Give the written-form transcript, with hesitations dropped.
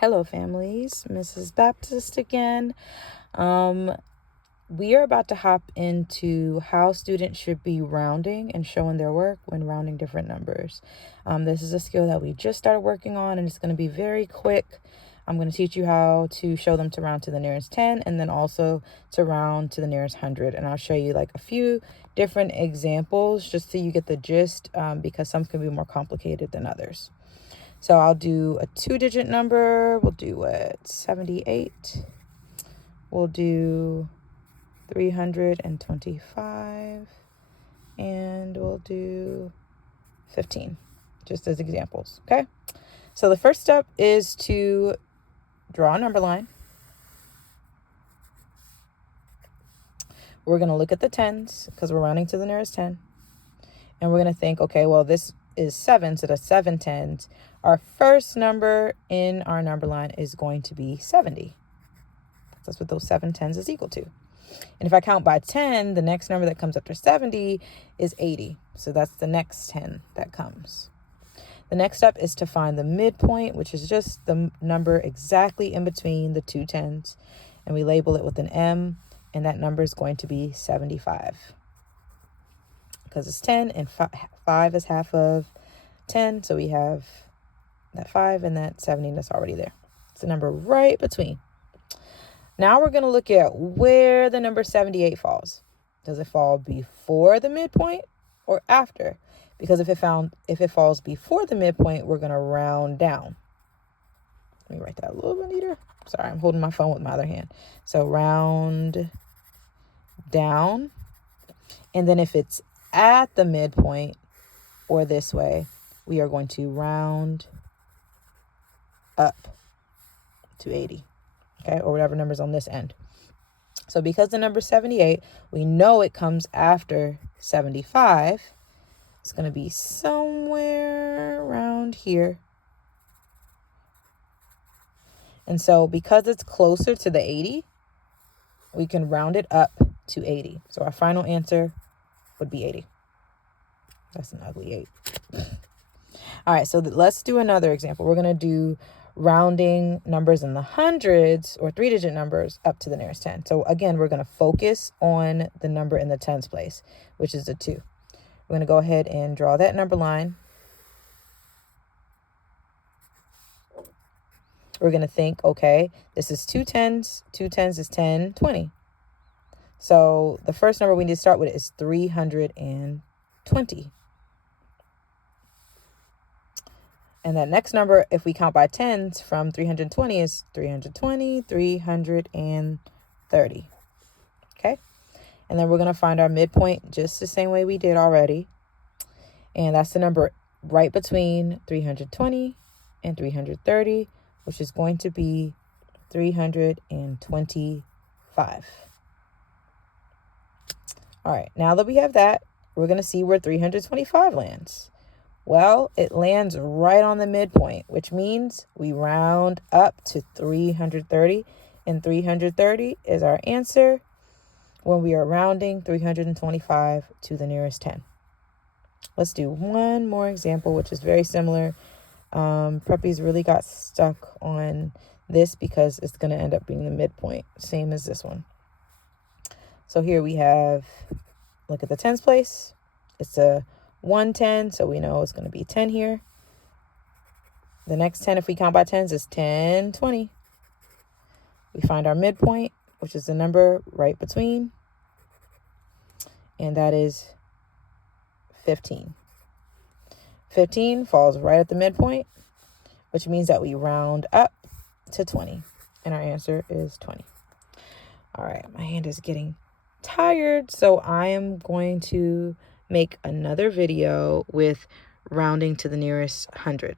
Hello, families. Mrs. Baptist again. We are about to hop into how students should be rounding and showing their work when rounding different numbers. This is a skill that we just started working on, and it's going to be very quick. I'm going to teach you how to show them to round to the nearest 10 and then also to round to the nearest 100. And I'll show you like a few different examples just so you get the gist, because some can be more complicated than others. So I'll do a 2-digit number. We'll do 78. We'll do 325. And we'll do 15, just as examples, okay? So the first step is to draw a number line. We're going to look at the tens because we're rounding to the nearest 10. And we're going to think, okay, well, this is 7, so that's 7 tens. Our first number in our number line is going to be 70. That's what those 7 tens is equal to. And if I count by 10, the next number that comes after 70 is 80. So that's the next 10 that comes. The next step is to find the midpoint, which is just the number exactly in between the two tens. And we label it with an M, and that number is going to be 75. Because it's 10 and 5 is half of 10. So we have that 5 and that 70 that's already there. It's the number right between. Now we're going to look at where the number 78 falls. Does it fall before the midpoint or after? Because if it falls before the midpoint, we're going to round down. Let me write that a little bit neater. Sorry, I'm holding my phone with my other hand. So round down. And then if it's at the midpoint or this way, we are going to round up to 80, okay, or whatever number's on this end. So because the number 78, we know it comes after 75, it's going to be somewhere around here. And so because it's closer to the 80, we can round it up to 80. So our final answer would be 80. That's an ugly 8. All right, so let's do another example. We're going to do rounding numbers in the hundreds or 3-digit numbers up to the nearest 10. So again, we're going to focus on the number in the tens place, which is the 2. We're going to go ahead and draw that number line. We're going to think, okay, this is 2 tens. 2 tens is 10, 20. So the first number we need to start with is 320. And that next number, if we count by tens from 320, is 320, 330. Okay? And then we're going to find our midpoint just the same way we did already. And that's the number right between 320 and 330, which is going to be 325. All right, now that we have that, we're going to see where 325 lands. Well, it lands right on the midpoint, which means we round up to 330, and 330 is our answer when we are rounding 325 to the nearest 10. Let's do one more example, which is very similar. Preppies really got stuck on this because it's going to end up being the midpoint, same as this one. So here we have, look at the tens place. It's a 110, so we know it's going to be 10 here. The next 10, if we count by tens, is 10, 20. We find our midpoint, which is the number right between, and that is 15. 15 falls right at the midpoint, which means that we round up to 20, and our answer is 20. All right, my hand is getting tired, so I am going to make another video with rounding to the nearest 100.